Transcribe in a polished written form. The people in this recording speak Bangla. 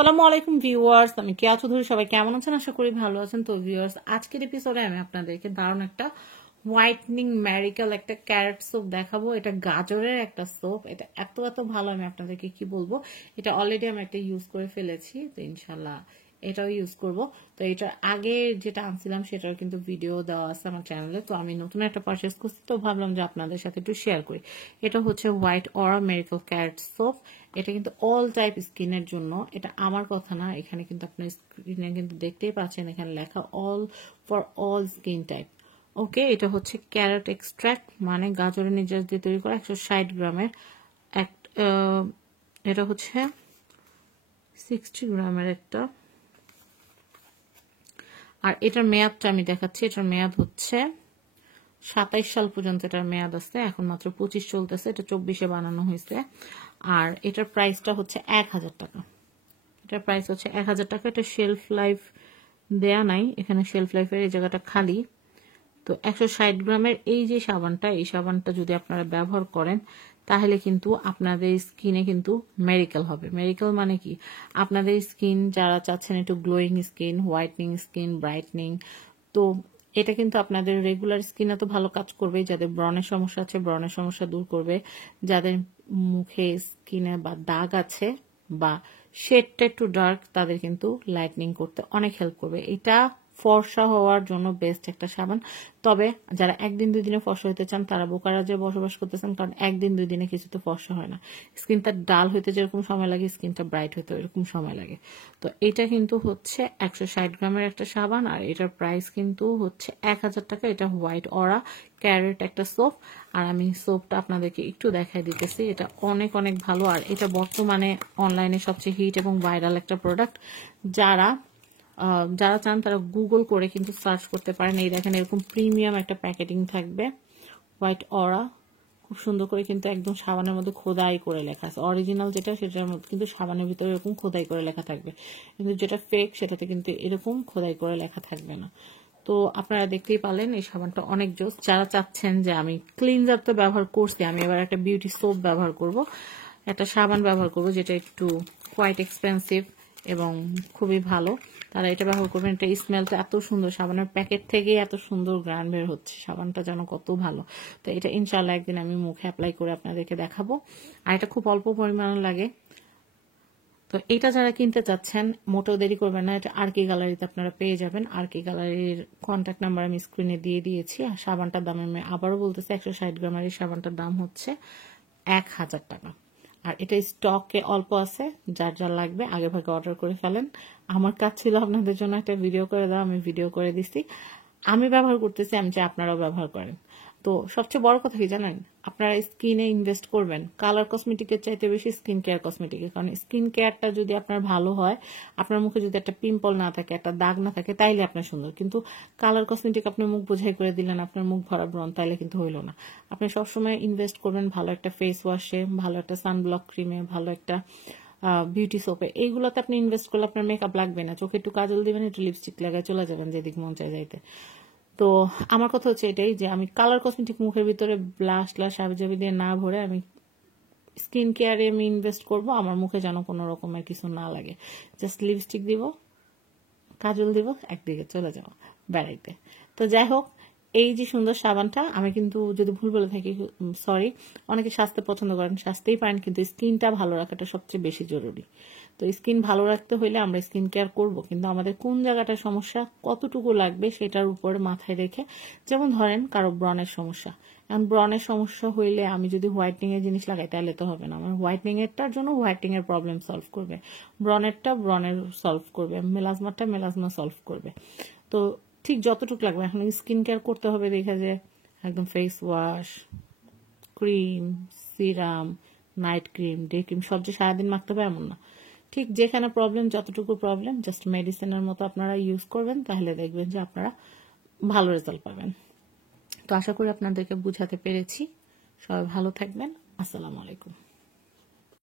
আসসালামু আলাইকুম ভিউয়ার্স, আমি কেয়া চৌধুরী। সবাই কেমন আছেন? আশা করি ভালো আছেন। তো ভিউয়ার্স, আজকের এপিসোডে আমি আপনাদেরকে দারুণ একটা হোয়াইটনিং ম্যারিকাল একটা ক্যারেট সোপ দেখাবো। এটা গাজরের একটা সোপ। এটা এত ভালো, আমি আপনাদেরকে কি বলবো। এটা অলরেডি আমি একটা ইউজ করে ফেলেছি, তো ইনশাল্লাহ এটাও ইউজ করব। তো এটার আগে যেটা আনছিলাম সেটার কিন্তু ভিডিও দেওয়া আছে আমার চ্যানেলে। তো আমি নতুন একটা পারচেস করছি, তো ভাবলাম যে আপনাদের সাথে একটু শেয়ার করি। এটা হচ্ছে হোয়াইট অরা মেরিকাল ক্যারেট সোপ। এটা কিন্তু অল টাইপ স্কিনের জন্য। এটা আমার কথা না, এখানে কিন্তু আপনার স্ক্রিনে কিন্তু দেখতেই পাচ্ছেন, এখানে লেখা all for all skin type. Okay, এটা হচ্ছে ক্যারেট এক্সট্রাক্ট, মানে গাজরের নির্যাস দিয়ে তৈরি করা 160 গ্রামের এটা হচ্ছে 60 গ্রামের একটা। আর এটার মেয়াদটা আমি দেখাচ্ছি। এটার মেয়াদ হচ্ছে 27 সাল পর্যন্ত এটার মেয়াদ আছে, এখন মাত্র 25 চলতেছে। এটা 24-এ বানানো হয়েছে। আর এটার প্রাইসটা হচ্ছে 1000 টাকা। এটার প্রাইস হচ্ছে 1000 টাকা। এটা শেলফ লাইফ দেয়া নাই, এখানে শেলফ লাইফের এই জায়গাটা খালি। তো 160 গ্রামের এই যে সাবানটা, এই সাবানটা যদি আপনারা ব্যবহার করেন তাহলে কিন্তু আপনাদের স্কিনে কিন্তু মেরিকাল হবে। মেরিকাল মানে কি, আপনাদের স্কিন যারা চাচ্ছেন একটু glowing skin, whitening skin, brightening, তো এটা কিন্তু আপনাদের রেগুলার স্কিনে তো ভালো কাজ করবে। যাদের ব্রণের সমস্যা আছে ব্রণের সমস্যা দূর করবে, যাদের মুখে স্কিনে বা দাগ আছে বা শেডটা একটু ডার্ক তাদের কিন্তু লাইটনিং করতে অনেক হেল্প করবে। এটা ফর্সা হওয়ার জন্য বেস্ট একটা সাবান। তবে যারা একদিন দুই দিনে ফর্সা হতে চান তারা বোকারাজে বসবাস করতেছেন, কারণ একদিন দুই দিনে কিছু তো ফর্সা হয় না। স্কিনটা ডাল হইতে যেরকম সময় লাগে স্কিনটা ব্রাইট হইতে এরকম সময় লাগে। তো এটা কিন্তু হচ্ছে 160 গ্রামের একটা সাবান, আর এটার প্রাইস কিন্তু হচ্ছে 1000 টাকা। এটা হোয়াইট অরা ক্যারেট একটা সোপ। আর আমি সোপটা আপনাদেরকে একটু দেখাই দিতেছি। এটা অনেক ভালো। আর এটা বর্তমানে অনলাইনে সবচেয়ে হিট এবং ভাইরাল একটা প্রোডাক্ট। যারা চান তারা গুগল করে কিন্তু সার্চ করতে পারেন। এই দেখেন, এরকম প্রিমিয়াম একটা প্যাকেটিং থাকবে হোয়াইট অরা, খুব সুন্দর করে কিন্তু একদম সাবানের মধ্যে খোদাই করে লেখা আছে। অরিজিনাল যেটা সেটার মধ্যে কিন্তু সাবানের ভিতরে এরকম খোদাই করে লেখা থাকবে, কিন্তু যেটা ফেক সেটাতে কিন্তু এরকম খোদাই করে লেখা থাকবে না। তো আপনারা দেখতেই পারলেন এই সাবানটা অনেক জোস। যারা চাচ্ছেন যে আমি ক্লিনজার তো ব্যবহার করছি, আমি এবার একটা বিউটি সোপ ব্যবহার করব, একটা সাবান ব্যবহার করব যেটা একটু কোয়াইট এক্সপেন্সিভ এবং খুবই ভালো, তারা এটা ব্যবহার করবেন। এটা স্মেলটা এত সুন্দর, সাবানের প্যাকেট থেকেই এত সুন্দর গ্রান বের হচ্ছে, সাবানটা যেন কত ভালো। তো এটা ইনশাল্লাহ একদিন আমি মুখে অ্যাপ্লাই করে আপনাদেরকে দেখাবো। আর এটা খুব অল্প পরিমাণ লাগে। তো এটা যারা কিনতে চাচ্ছেন মোটেও দেরি করবেন না, এটা আরকি গ্যালারিতে আপনারা পেয়ে যাবেন। আরকি গ্যালারির কন্ট্যাক্ট নাম্বার আমি স্ক্রিনে দিয়ে দিয়েছি। আর সাবানটার দাম আমি আবারও বলতেছি, 160 গ্রামের এই সাবানটার দাম হচ্ছে 1000 টাকা। আর এটা স্টকে অল্প আছে, যার যা লাগবে আগে ভাগে অর্ডার করে ফেলেন। আমার কাজ ছিল আপনাদের জন্য একটা ভিডিও করে দেওয়া, আমি ভিডিও করে দিছি। আমি ব্যবহার করতেছি, আমি চাই আপনারাও ব্যবহার করেন। তো সবচেয়ে বড় কথা কি জানেন, আপনারা স্কিনে ইনভেস্ট করবেন কালার কসমেটিকের চাইতে বেশি স্কিন কেয়ার কসমেটিকে। কারণ স্কিন কেয়ারটা যদি আপনার ভালো হয়, আপনার মুখে যদি একটা পিম্পল না থাকে, একটা দাগ না থাকে, তাইলে আপনার সুন্দর। কিন্তু কালার কসমেটিক আপনি মুখ বোঝাই করে দিলেন, আপনার মুখ ভরা ব্রণ, তাইলে কিন্তু হইল না। আপনি সবসময় ইনভেস্ট করবেন ভালো একটা ফেস ওয়াশে, ভালো একটা সানব্লক ক্রিমে, ভালো একটা বিউটি সোপে। এইগুলোতে আপনি ইনভেস্ট করলে আপনার মেকআপ লাগবে না, চোখে একটু কাজল দিবেন, একটু লিপস্টিক লাগায় চলে যাবেন যেদিক মন চায় যাইতে। তো আমার কথা হচ্ছে এটাই যে আমি কালার কসমেটিক মুখের ভিতরে ব্লাশ হাবিজাবি দিয়ে না ভরে আমি স্কিন কেয়ারে আমি ইনভেস্ট করব। আমার মুখে যেন কোনো রকমের কিছু না লাগে, জাস্ট লিপস্টিক দিব, কাজল দিব, একদিকে চলে যাবো বেড়াইতে। তো যাই হোক, এই যে সুন্দর সাবানটা, আমি কিন্তু যদি ভুল বলে থাকি সরি। অনেকে স্বাস্থ্য পছন্দ করেন, স্বাস্থ্যই পারেন, কিন্তু স্কিনটা ভালো রাখাটা সবচেয়ে বেশি জরুরি। তো স্কিন ভালো রাখতে হইলে আমরা স্কিন কেয়ার করব, কিন্তু আমাদের কোন জায়গাটার সমস্যা, কতটুকু লাগবে সেটার উপরে মাথায় রেখে। যেমন ধরেন কারো ব্রণের সমস্যা, এখন ব্রণের সমস্যা হইলে আমি যদি হোয়াইটনিং এর জিনিস লাগাই তাহলে তো হবে না। আমার হোয়াইটনিং এরটার জন্য হোয়াইটনিং এর প্রবলেম সলভ করবে, ব্রণেরটা ব্রণের সলভ করবে, মেলাজমারটা মেলাজমা সলভ করবে। তো ঠিক যতটুকু লাগবে। এখন স্কিন কেয়ার করতে হবে দেখা যায় একদম face wash, cream, serum, night cream, day cream সব যে সারাদিন মাখতে হবে এমন না। ঠিক যেখানে প্রবলেম, যতটুকু প্রবলেম জাস্ট মেডিসিনের মতো আপনারা ইউজ করবেন, তাহলে দেখবেন যে আপনারা ভালো রেজাল্ট পাবেন। তো আশা করি আপনাদেরকে বুঝাতে পেরেছি। সবাই ভালো থাকবেন। আসসালামু আলাইকুম।